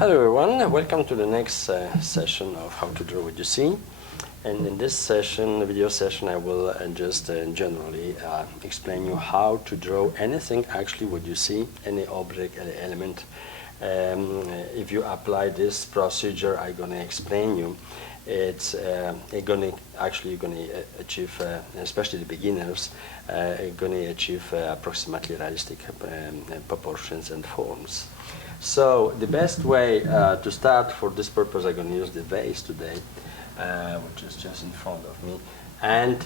Hello everyone, welcome to the next session of How to Draw What You See. And in this session, video session, I will just generally explain you how to draw anything actually what you see, any object, any element. If you apply this procedure, I'm going to explain you. It's you're going to achieve, especially the beginners, going to achieve approximately realistic proportions and forms. So the best way to start for this purpose, I'm going to use the vase today, which is just in front of me. And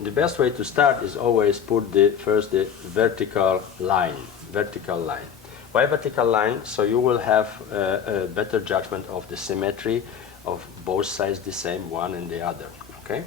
the best way to start is always put first the vertical line. Why vertical line? So you will have a better judgment of the symmetry of both sides the same, one and the other. Okay,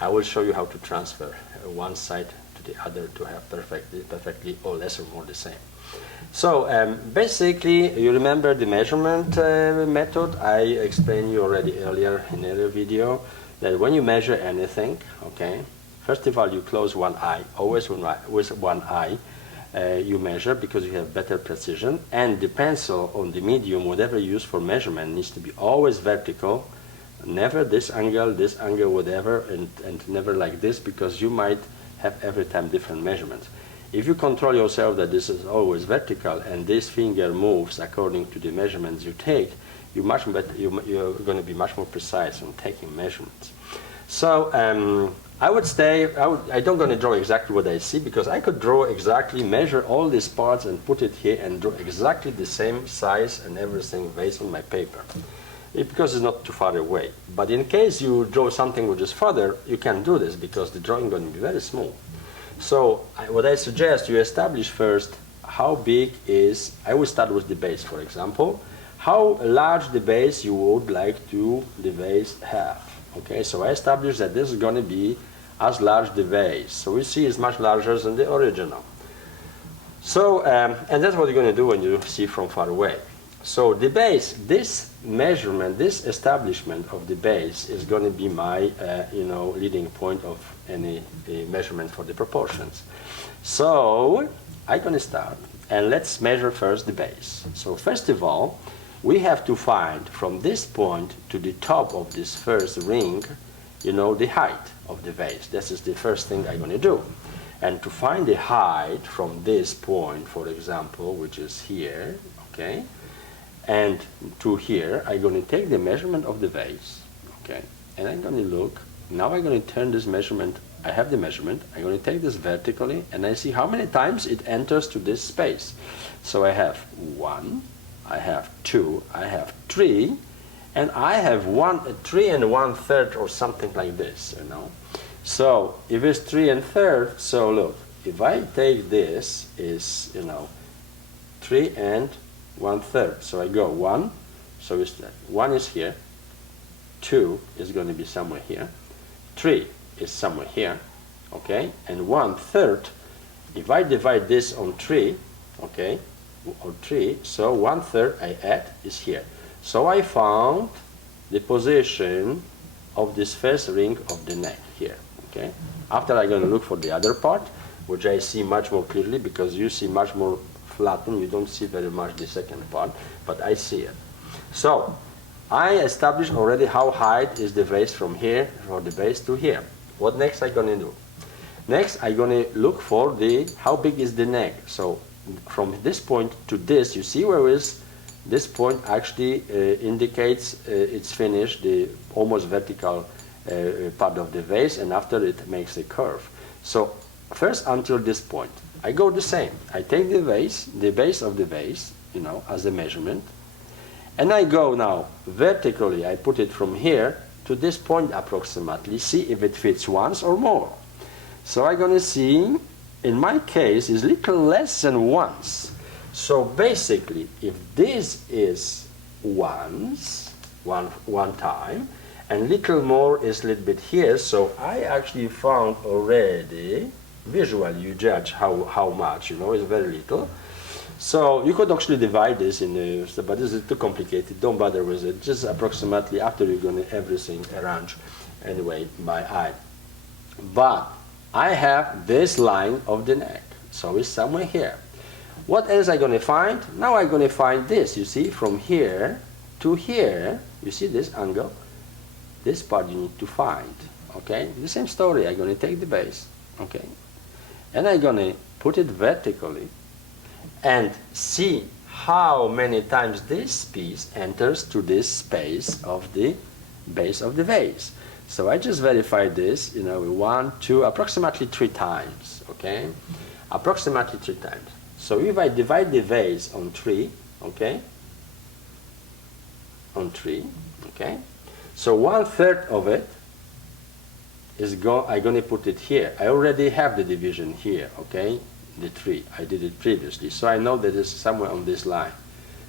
I will show you how to transfer one side to the other to have perfectly or less or more the same. So basically, you remember the measurement method I explained you already earlier in another video, that when you measure anything, okay, first of all you close one eye, always with one eye you measure because you have better precision, and the pencil on the medium, whatever you use for measurement, needs to be always vertical, never this angle, whatever, and never like this, because you might have every time different measurements. If you control yourself that this is always vertical and this finger moves according to the measurements you take, you're going to be much more precise on taking measurements. So I would say, I don't going to draw exactly what I see, because I could draw exactly, measure all these parts and put it here and draw exactly the same size and everything based on my paper. Because it's not too far away. But in case you draw something which is further, you can do this because the drawing is going to be very small. So what I suggest, you establish first how big is, I will start with the base, for example, how large the base you would like to the vase have. Okay, so I established that this is going to be as large the vase. So we see it's much larger than the original. So, and that's what you're going to do when you see from far away. So the base, this measurement, this establishment of the base is going to be my, leading point of any measurement for the proportions. So I'm going to start, and let's measure first the base. So first of all, we have to find from this point to the top of this first ring, the height of the vase. This is the first thing I'm going to do. And to find the height from this point, for example, which is here, okay, and to here, I'm going to take the measurement of the vase, okay, and I'm going to look. Now I'm going to turn this measurement. I have the measurement. I'm going to take this vertically, and I see how many times it enters to this space. So I have 1, I have 2, I have 3, and I have 3 and 1/3 or something like this, So if it's 3 1/3, so look, if I take this is 3 and 1/3. So I go 1, so 1 is here, 2 is going to be somewhere here, 3 is somewhere here, okay, and 1/3, if I divide this on 3, okay, or 3, so 1/3 I add is here. So I found the position of this first ring of the neck here, okay. After I'm going to look for the other part, which I see much more clearly, because you see much more flattened, you don't see very much the second part, but I see it. So I established already how high is the vase from here, from the base to here. What next I'm going to do? Next I'm going to look for how big is the neck. So from this point to this, you see where is this point actually indicates it's finished, the almost vertical part of the vase, and after it makes a curve. So first until this point, I go the same. I take the base of the vase, as a measurement, and I go now vertically. I put it from here to this point approximately, see if it fits once or more. So I'm going to see, in my case, is little less than once. So basically, if this is once, one time, and little more is a little bit here, so I actually found already, visually you judge how much, it's very little. So you could actually divide this but this is too complicated, don't bother with it, just approximately after you're going to everything arrange anyway by eye. But I have this line of the neck, so it's somewhere here. What else I gonna find? Now I'm gonna find this, you see, from here to here, you see this angle? This part you need to find, okay? The same story, I'm gonna take the base, okay? And I'm gonna put it vertically and see how many times this piece enters to this space of the base of the vase. So I just verify this, you know, 1, 2, approximately 3 times, okay? Approximately 3 times. So if I divide the vase on 3, okay? On 3, okay? So 1/3 of it is I'm going to put it here. I already have the division here, okay? The 3. I did it previously. So I know that it's somewhere on this line.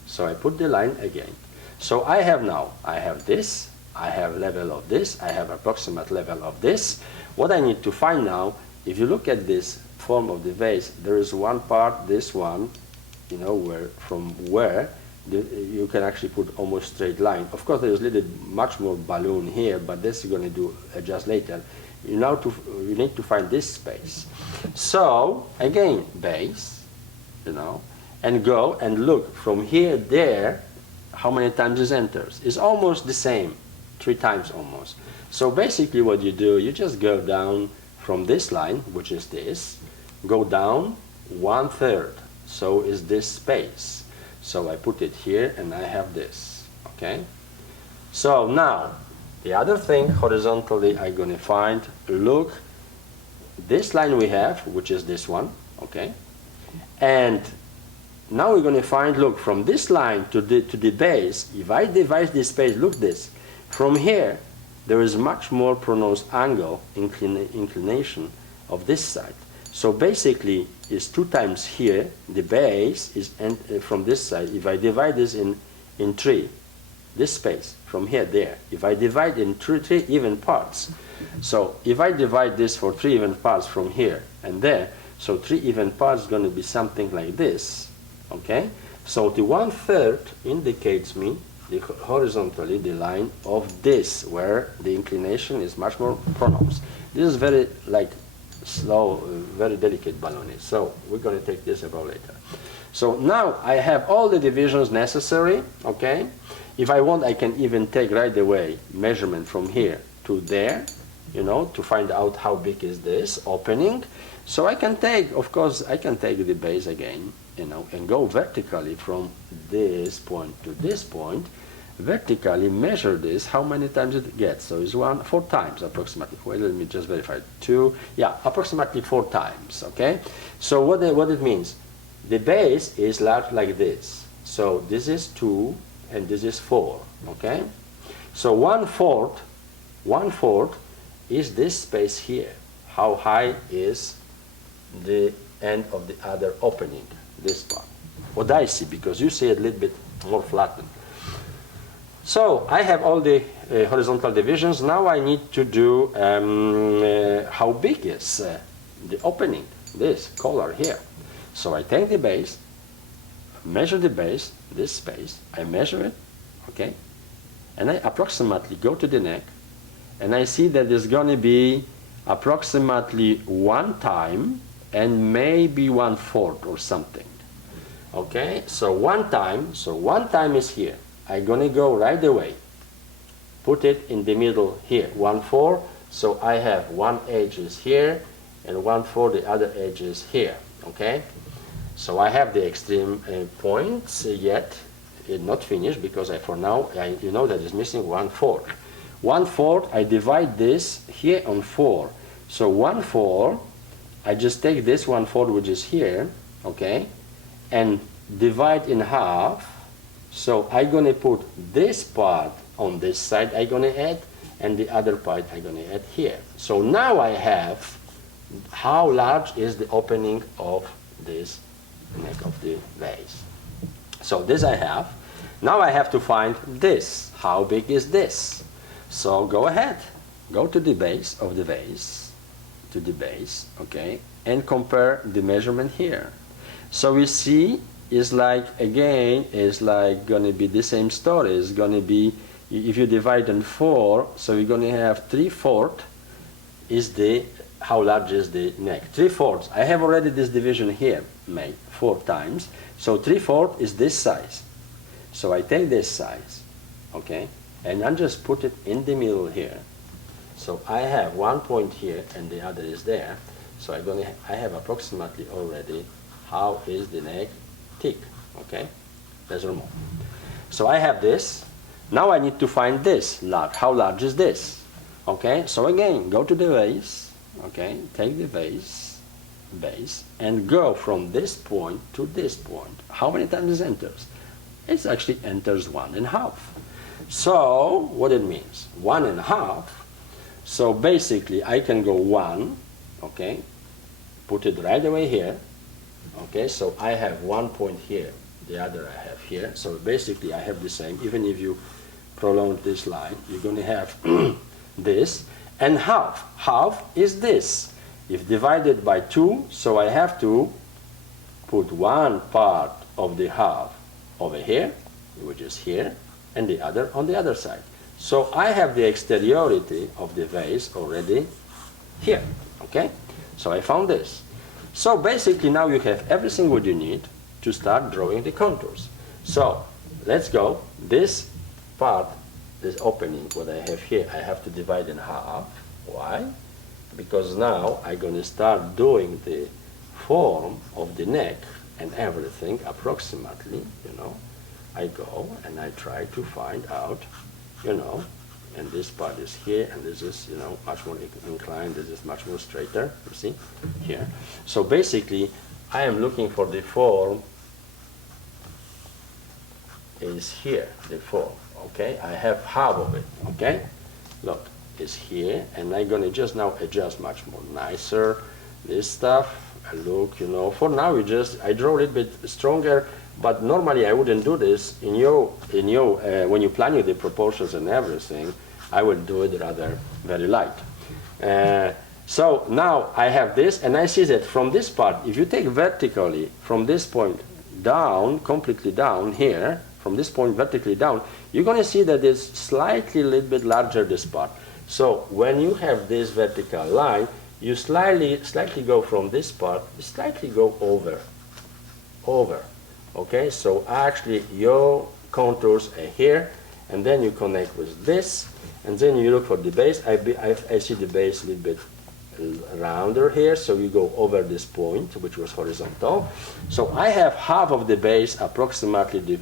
So I put the line again. So I have now, I have this, I have level of this, I have approximate level of this. What I need to find now, if you look at this form of the vase, there is one part, this one, you know, where you can actually put almost straight line. Of course, there is a little much more balloon here, but this you're going to adjust later. You need to find this space. So again, base, you know, and go and look from here there. How many times it enters? It's almost the same, 3 times almost. So basically, what you do, you just go down from this line, which is this, go down 1/3. So is this space. So I put it here and I have this, okay? So now, the other thing horizontally I'm going to find, look, this line we have, which is this one, okay? And now we're going to find, look, from this line to the base, if I divide this space, look this, from here, there is much more pronounced angle, inclination of this side. So basically, it's 2 times here, the base is from this side. If I divide this in 3, this space, from here, there, if I divide in 3 even parts, so if I divide this for 3 even parts from here and there, so 3 even parts is going to be something like this, okay? So the 1/3 indicates me horizontally the line of this, where the inclination is much more pronounced. This is very like slow, very delicate balloon. So we're going to take this about later. So now I have all the divisions necessary, okay? If I want, I can even take right away measurement from here to there, you know, to find out how big is this opening. So I can take, of course, I can take the base again, you know, and go vertically from this point to this point, vertically measure this, how many times it gets. So it's 4 times approximately. Wait, let me just verify. 2, yeah, approximately 4 times, okay? So what it means, the base is large like this. So this is 2 and this is 4, okay? So 1/4 is this space here. How high is the end of the other opening, this part? What I see, because you see it a little bit more flattened. So I have all the horizontal divisions. Now I need to do how big is the opening, this color here. So I take the base, measure the base, this space, I measure it, okay? And I approximately go to the neck, and I see that there's going to be approximately 1 time and maybe 1/4 or something. Okay, so 1 time is here. I'm going to go right away, put it in the middle here, 1/4. So I have one edge is here and 1/4 the other edge is here, okay? So I have the extreme points yet not finished, because for now you know that it's missing 1/4. 1/4, I divide this here on 4. So 1/4, I just take this 1/4 which is here, okay, and divide in half. So I'm going to put this part on this side I'm going to add, and the other part I'm going to add here. So now I have how large is the opening of this neck of the vase. So this I have. Now I have to find this. How big is this? So go ahead. Go to the base of the vase, to the base, okay, and compare the measurement here. So we see is like, again, is like going to be the same story. It's going to be, if you divide in 4, so you're going to have 3/4 is the how large is the neck? 3/4. I have already this division here made 4 times. So 3/4 is this size. So I take this size, okay, and I just put it in the middle here. So I have one point here and the other is there. So I have approximately already how is the neck thick, okay, less or more. So I have this. Now I need to find this large. How large is this? Okay, so again, go to the vase, okay, take the vase, base, and go from this point to this point. How many times it enters? It actually enters 1.5. So what it means? 1.5. So basically I can go 1, okay, put it right away here, okay, so I have 1 point here, the other I have here, so basically I have the same. Even if you prolong this line, you're going to have this, and half. Half is this. If divided by 2, so I have to put one part of the half over here, which is here, and the other on the other side. So I have the exteriority of the vase already here, okay? So I found this. So basically now you have everything what you need to start drawing the contours. So let's go. This part, this opening, what I have here, I have to divide in half. Why? Because now I'm going to start doing the form of the neck and everything approximately, you know. I go and I try to find out, you know, and this part is here, and this is, you know, much more inclined, this is much more straighter, you see, here. So basically, I am looking for the form is here, the form, okay? I have half of it, okay? Look, it's here, and I'm gonna just now adjust much more nicer, this stuff. I look, you know, for now I draw a little bit stronger, but normally I wouldn't do this. When you plan the proportions and everything, I would do it rather very light. So now I have this, and I see that from this part, if you take vertically from this point down, completely down here, from this point vertically down, you're going to see that it's slightly a little bit larger, this part. So when you have this vertical line, you slightly go from this part, slightly go over. Okay, so actually your contours are here, and then you connect with this, and then you look for the base. I see the base a little bit rounder here, so you go over this point, which was horizontal. So I have half of the base, approximately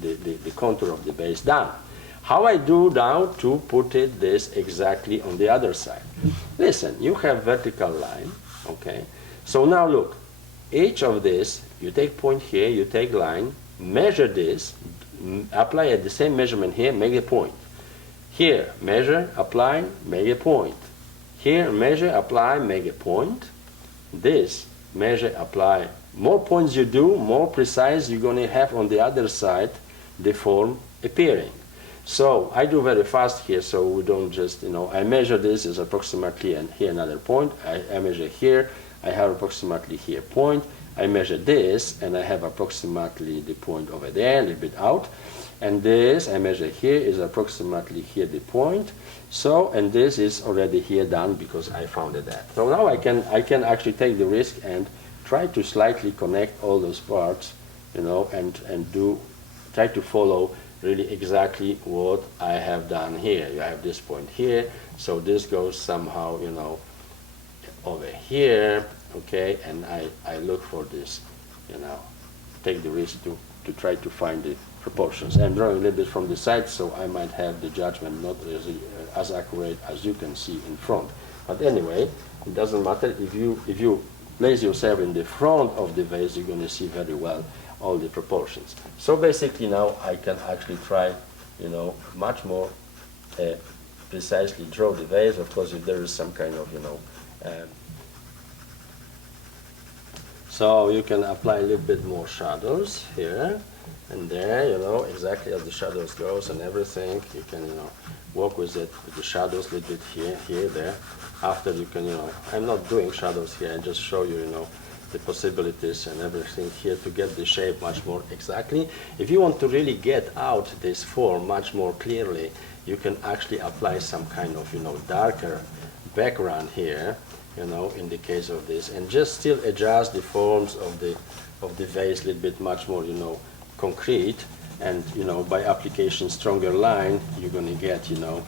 the contour of the base down. How I do now to put it this exactly on the other side? Listen, you have vertical line, okay? So now look, each of this, you take point here, you take line, measure this, apply at the same measurement here, make a point. Here, measure, apply, make a point. Here, measure, apply, make a point. This, measure, apply. More points you do, more precise you're going to have on the other side the form appearing. So I do very fast here, so we don't just, you know, I measure this as approximately, and here another point. I measure here, I have approximately here point. I measure this, and I have approximately the point over there, a little bit out. And this, I measure here, is approximately here the point. So, and this is already here done because I found it that. So now I can actually take the risk and try to slightly connect all those parts, you know, and try to follow really exactly what I have done here. You have this point here, so this goes somehow, you know, over here, okay, and I look for this, you know, take the risk to try to find the proportions. I'm drawing a little bit from the side, so I might have the judgment not as accurate as you can see in front. But anyway, it doesn't matter. If you place yourself in the front of the vase, you're going to see very well all the proportions. So basically now I can actually try, you know, much more precisely draw the vase. Of course, if there is some kind of, you know, so you can apply a little bit more shadows here and there, you know, exactly as the shadows goes and everything. You can, you know, work with it, with the shadows a little bit here, there. After you can, you know, I'm not doing shadows here, I just show you, you know, the possibilities and everything here to get the shape much more exactly. If you want to really get out this form much more clearly, you can actually apply some kind of, you know, darker background here, you know, in the case of this, and just still adjust the forms of the vase a little bit much more, you know, concrete, and, you know, by application stronger line, you're going to get, you know,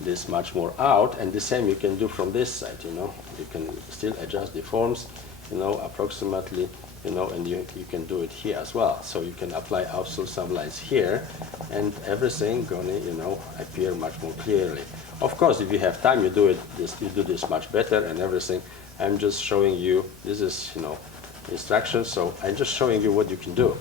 this much more out, and the same you can do from this side, you know. You can still adjust the forms, you know, approximately, you know, and you can do it here as well. So you can apply also some lines here, and everything gonna, you know, appear much more clearly. Of course, if you have time, you do this much better and everything. I'm just showing you, this is, you know, instructions, so I'm just showing you what you can do,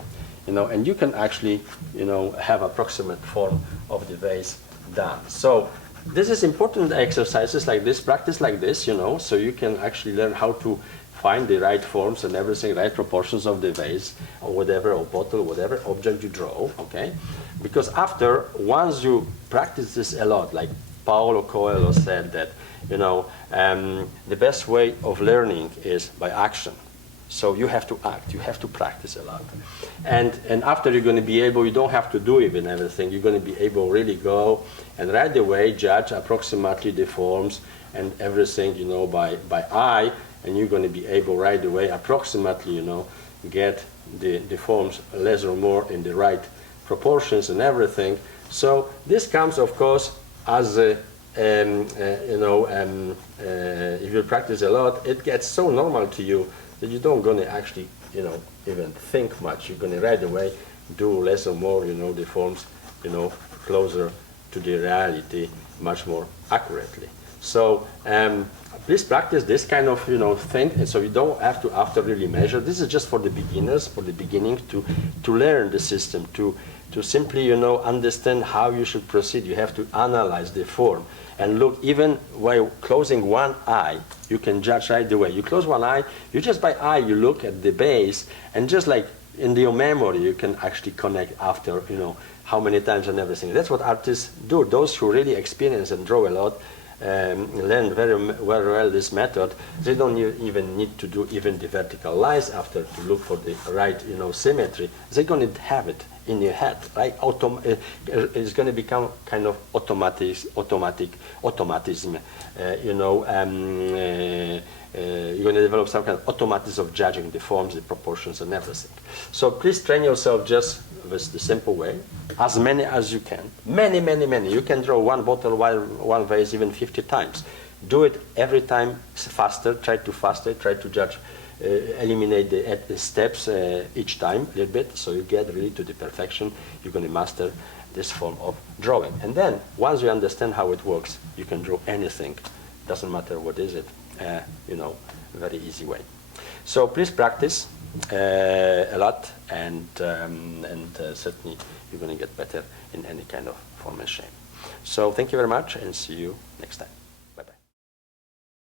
you know, and you can actually, you know, have approximate form of the vase done. So this is important exercises like this, practice like this, you know, so you can actually learn how to find the right forms and everything, right proportions of the vase or whatever, or bottle, whatever object you draw, okay? Because once you practice this a lot, like Paulo Coelho said that, you know, the best way of learning is by action. So you have to act, you have to practice a lot. And after you're going to be able, you don't have to do even everything, you're going to be able really go and right away judge approximately the forms and everything, you know, by eye, and you're going to be able right away approximately, you know, get the forms less or more in the right proportions and everything. So this comes, of course, as a, you know, if you practice a lot, it gets so normal to you that you don't going to actually, you know, even think much. You're going to right away do less or more, you know, the forms, you know, closer to the reality much more accurately. So please practice this kind of, you know, thing, and so you don't have to after really measure. This is just for the beginners, for the beginning, to learn the system, to simply, you know, understand how you should proceed. You have to analyze the form and look. Even while closing one eye, you can judge right away. You close one eye, you just by eye you look at the base, and just like in your memory, you can actually connect after, you know, how many times and everything. That's what artists do. Those who really experience and draw a lot learn very well this method. They don't even need to do even the vertical lines after to look for the right, you know, symmetry. They're going to have it in your head, right? It's going to become kind of automatism. You know, you're going to develop some kind of automatism of judging the forms, the proportions, and everything. So please train yourself just with the simple way, as many as you can. Many, many, many. You can draw one bottle, one vase, even 50 times. Do it every time faster. Try to judge, eliminate the steps each time a little bit, so you get really to the perfection. You're going to master this form of drawing. And then, once you understand how it works, you can draw anything. Doesn't matter what is it, you know, very easy way. So please practice a lot, and certainly you're going to get better in any kind of form and shape. So thank you very much, and see you next time.